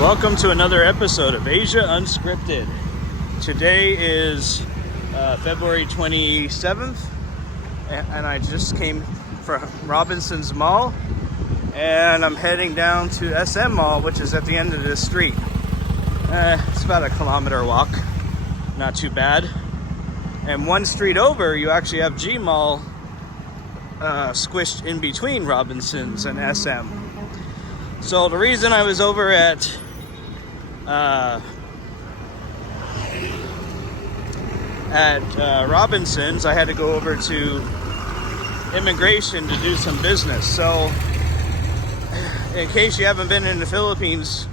Welcome to another episode of Asia Unscripted. Today is February 27th, and I just came from Robinsons Mall, and I'm heading down to SM Mall, which is at the end of this street. It's about a kilometer walk, not too bad. And one street over, you actually have G Mall squished in between Robinsons and SM. So the reason I was over at Robinsons, I had to go over to immigration to do some business. So in case you haven't been in the Philippines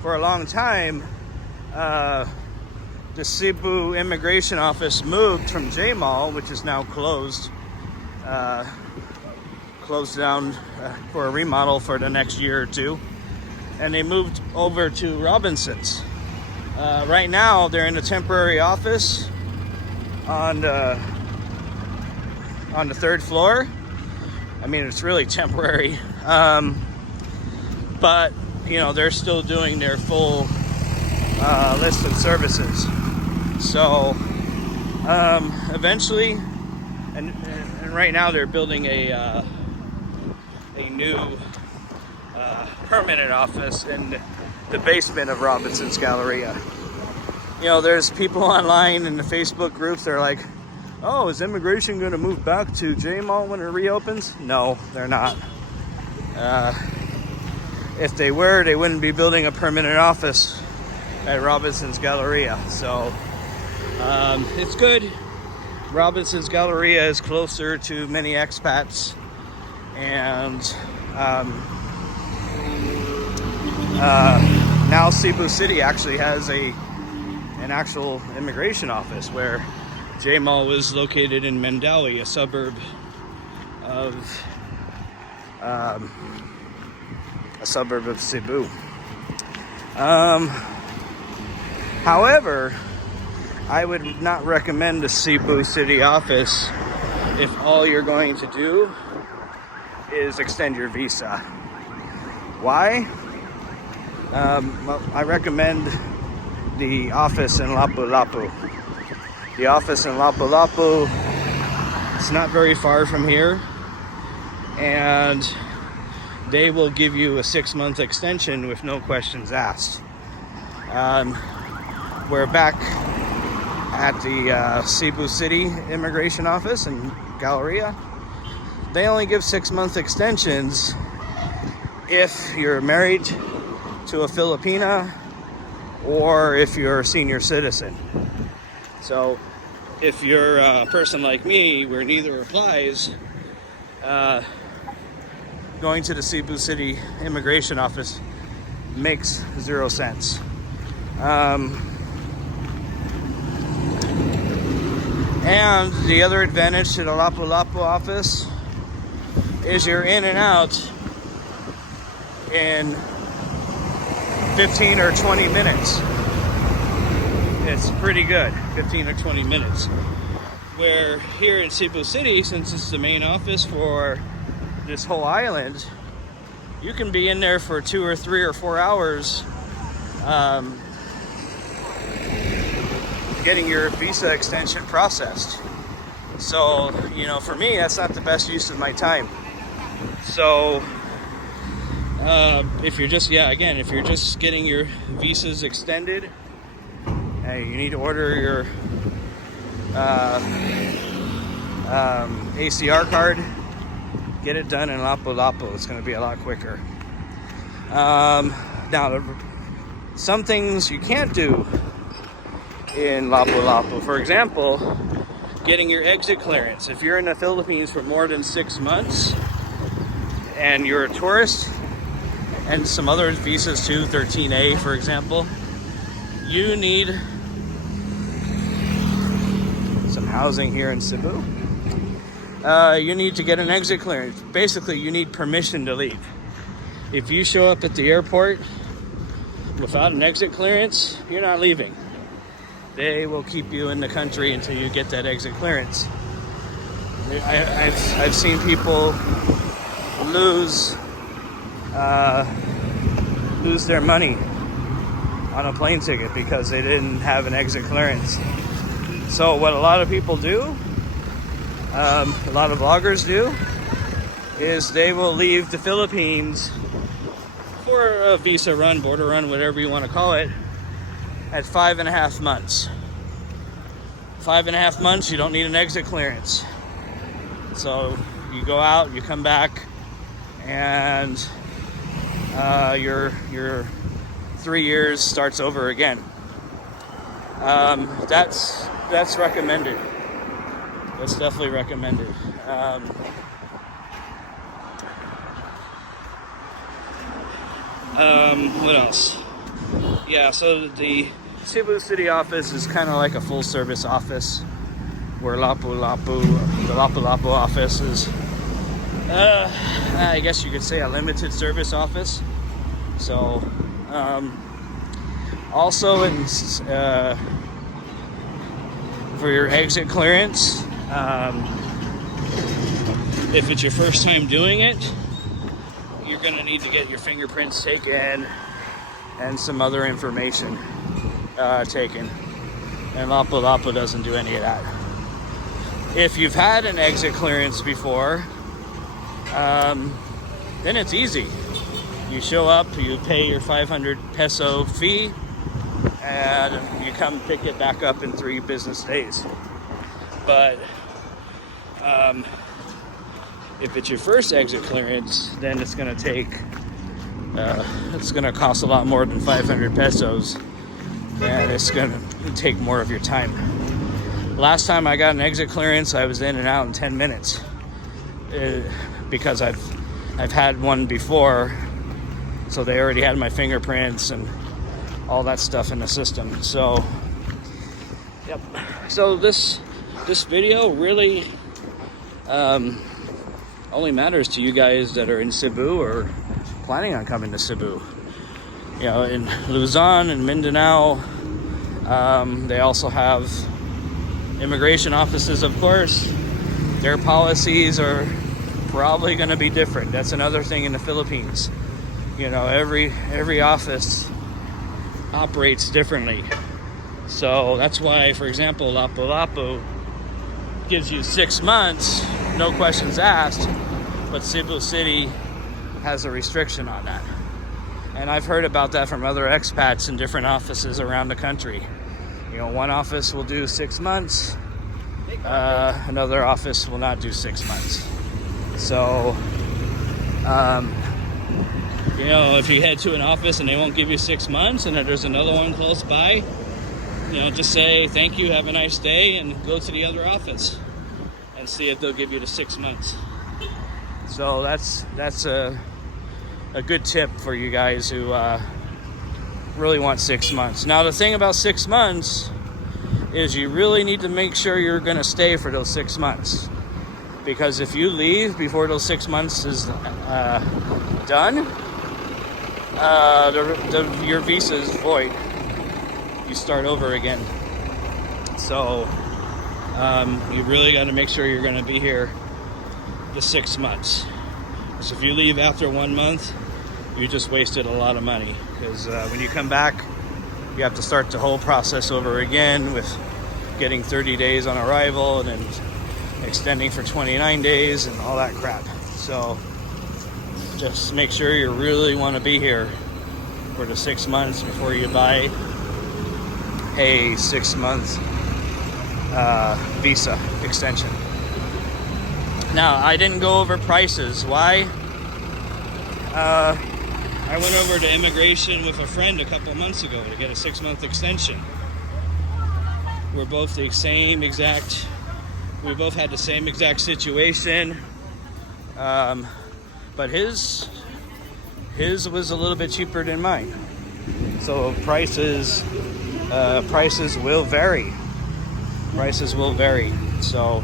for a long time, the Cebu immigration office moved from J Mall, which is now closed down for a remodel for the next year or two, and they moved over to Robinsons. Right now they're in a temporary office on the third floor. I mean, it's really temporary, but you know, they're still doing their full list of services. So eventually, and right now they're building a new permanent office in the basement of Robinsons Galleria. You know, there's people online in the Facebook groups, they're like, oh, is immigration going to move back to J Mall when it reopens? No, they're not. If they were, they wouldn't be building a permanent office at Robinsons Galleria. So it's good. Robinsons Galleria is closer to many expats, and now Cebu City actually has an actual immigration office, where J Mall was located in Mandaue, a suburb of Cebu. However, I would not recommend the Cebu City office if all you're going to do is extend your visa. Why? Well, I recommend the office in Lapu Lapu. The office in Lapu Lapu, it's not very far from here, and they will give you a 6-month extension with no questions asked. We're back at the Cebu City Immigration Office in Galleria. They only give 6-month extensions if you're married to a Filipina or if you're a senior citizen. So if you're a person like me where neither applies, going to the Cebu City Immigration Office makes 0 sense. And the other advantage to the Lapu Lapu office is you're in and out in 15 or 20 minutes. It's pretty good, 15 or 20 minutes. Where here in Cebu City, since it's the main office for this whole island, you can be in there for 2 or 3 or 4 hours getting your visa extension processed. So, you know, for me, that's not the best use of my time. So if you're just getting your visas extended, you need to order your ACR card. Get it done in Lapu Lapu. It's going to be a lot quicker. Now, some things you can't do in Lapu Lapu. For example, getting your exit clearance. If you're in the Philippines for more than 6 months and you're a tourist, and some other visas too, 13A for example, you need some housing here in Cebu. You need to get an exit clearance. Basically, you need permission to leave. If you show up at the airport without an exit clearance, you're not leaving. They will keep you in the country until you get that exit clearance. I've seen people lose their money on a plane ticket because they didn't have an exit clearance. So what a lot of people do, a lot of vloggers do, is they will leave the Philippines for a visa run, border run, whatever you want to call it, at 5.5 months. 5.5 months, you don't need an exit clearance. So you go out, you come back, and your 3 years starts over again. That's recommended. That's definitely recommended. What else? Yeah, so the Cebu City office is kind of like a full service office, where the Lapu Lapu office is, I guess you could say, a limited service office. So, also for your exit clearance, if it's your first time doing it, you're going to need to get your fingerprints taken and some other information taken. And Lapu Lapu doesn't do any of that. If you've had an exit clearance before, then it's easy. You show up, you pay your 500 peso fee, and you come pick it back up in 3 business days. But if it's your first exit clearance, then it's going to take, it's going to cost a lot more than 500 pesos, and it's going to take more of your time. Last time I got an exit clearance, I was in and out in 10 minutes, because I've had one before, so they already had my fingerprints and all that stuff in the system. So, yep. So this video really only matters to you guys that are in Cebu or planning on coming to Cebu. You know, in Luzon and Mindanao, they also have immigration offices, of course. Their policies are probably going to be different. That's another thing in the Philippines. You know, every office operates differently. So that's why, for example, Lapu Lapu gives you 6 months, no questions asked, but Cebu City has a restriction on that. And I've heard about that from other expats in different offices around the country. You know, one office will do 6 months, another office will not do 6 months. So, you know, if you head to an office and they won't give you 6 months, and there's another one close by, you know, just say thank you, have a nice day, and go to the other office and see if they'll give you the 6 months. So that's a good tip for you guys who really want 6 months. Now, the thing about 6 months is you really need to make sure you're going to stay for those 6 months. Because if you leave before those 6 months is done, your visa is void. You start over again. So you really got to make sure you're going to be here the 6 months. So if you leave after 1 month, you just wasted a lot of money. Because when you come back, you have to start the whole process over again with getting 30 days on arrival and then extending for 29 days and all that crap. So just make sure you really want to be here for the 6 months before you buy a 6-month visa extension. Now, I didn't go over prices. Why? I went over to immigration with a friend a couple months ago to get a 6-month extension. We're both the same exact, we both had the same exact situation, but his was a little bit cheaper than mine. So prices will vary. Prices will vary. So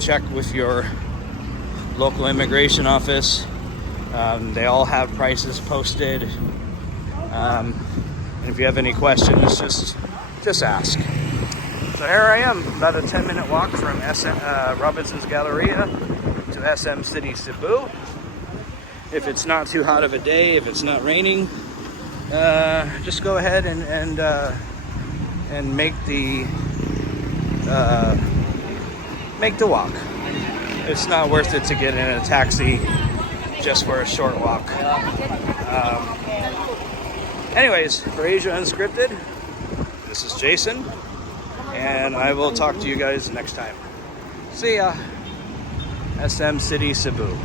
check with your local immigration office. They all have prices posted. And if you have any questions, just ask. So here I am, about a 10-minute walk from Robinsons Galleria to SM City, Cebu. If it's not too hot of a day, if it's not raining, just go ahead and make the walk. It's not worth it to get in a taxi just for a short walk. Anyways, for Asia Unscripted, this is Jason, and I will talk to you guys next time. See ya. SM City, Cebu.